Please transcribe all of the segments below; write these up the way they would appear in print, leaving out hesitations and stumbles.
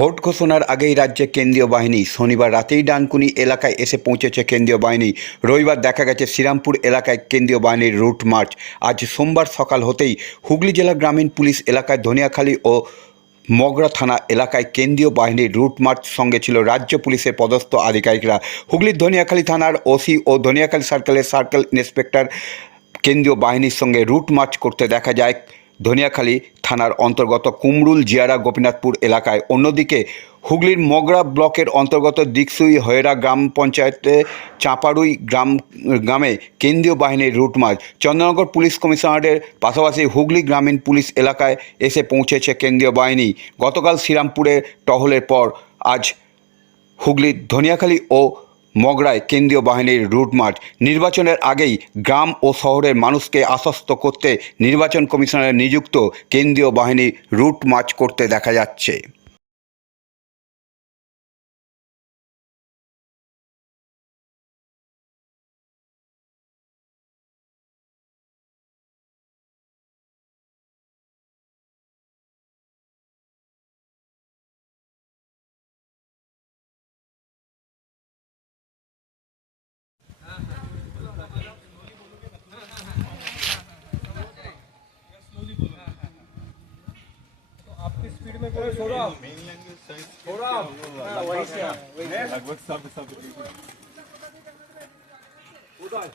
Vote ঘোষণার আগেই রাজ্যে কেন্দ্রীয় বাহিনী। শনিবার রাতেই ডানকুনি এলাকায় এসে পৌঁছেছে কেন্দ্রীয় বাহিনী। রবিবার দেখা গেছে শ্রীরামপুর এলাকায় কেন্দ্রীয় বাহিনীর রুট মার্চ। আজ সোমবার সকাল হতেই হুগলি জেলা গ্রামীণ পুলিশ এলাকায় ধনিয়াখালী ও মগরা থানা এলাকায় কেন্দ্রীয় বাহিনীর রুট মার্চ সঙ্গে ছিল রাজ্য পুলিশের পদস্থ আধিকারিকরা। হুগলির ধনিয়াখালী থানার ওসি ও ধনিয়াখালী সার্কেলের সার্কেল ইন্সপেক্টর কেন্দ্রীয় বাহিনীর সঙ্গে রুট মার্চ করতে দেখা যায় ধনিয়াখালী থানার অন্তর্গত কুমরুল জিয়ারা গোপীনাথপুর এলাকায়। অন্যদিকে হুগলির মগরা ব্লকের অন্তর্গত দিকসুই হয়রা গ্রাম পঞ্চায়েতে চাঁপারুই গ্রামে কেন্দ্রীয় বাহিনীর রুট মার্চ। চন্দ্রনগর পুলিশ কমিশনারের পাশাপাশি হুগলি গ্রামীণ পুলিশ এলাকায় এসে পৌঁছেছে কেন্দ্রীয় বাহিনী। গতকাল শ্রীরামপুরে টহলের পর আজ হুগলির ধনিয়াখালী ও মগরায় কেন্দ্রীয় বাহিনীর রুট মার্চ। নির্বাচনের আগেই গ্রাম ও শহরের মানুষকে আশ্বস্ত করতে নির্বাচন কমিশনের নিযুক্ত কেন্দ্রীয় বাহিনী রুট মার্চ করতে দেখা যাচ্ছে। आपकी स्पीड में कोई सौरभ मेन लैंग्वेज सौरभ वही से लगभग सब उधर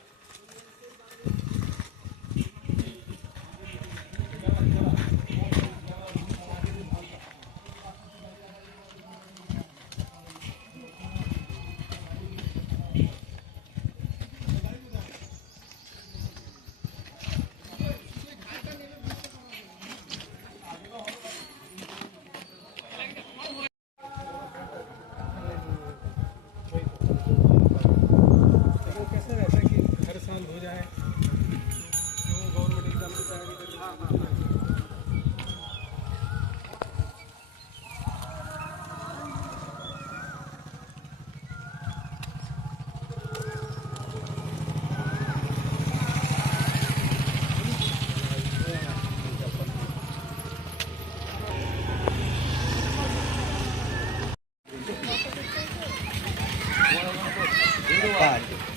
कैसे रहता है कि हर साल हो जाए जो गवर्नमेंट एग्जाम की तैयारी कर रही है। Tá.